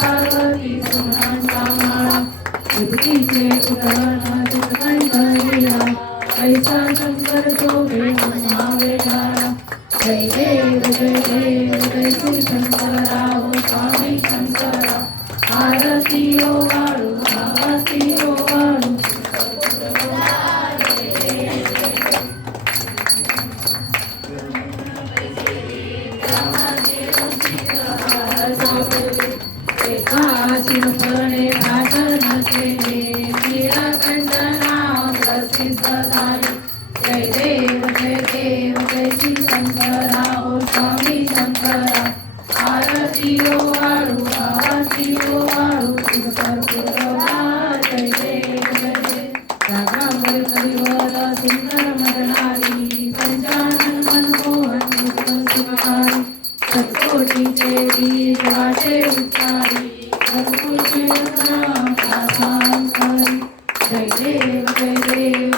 पार्वती सोनांचा माळा विभूतीचे उधळण कंठलीला ऐसा शंकर शोभे महावेगाला जय देव जय श्री शंकरा हो स्वामी शंकरा आरती ओ वाळू आरती ओ वाळू शिवपणे भाषण केले नीळकंठ नाव प्रसिद्ध झाले जय देव जय श्री शंकरा हो स्वामी शंकरा आरती ओ वाळू आरती ओ वाळू शिवकर्पूरवा जय देव रागावर कलिवर सुंदर मदनारी पंचानन मनमोहन शिवकारी सत्कोटीचे बीज वाटे उच्चारी जय देव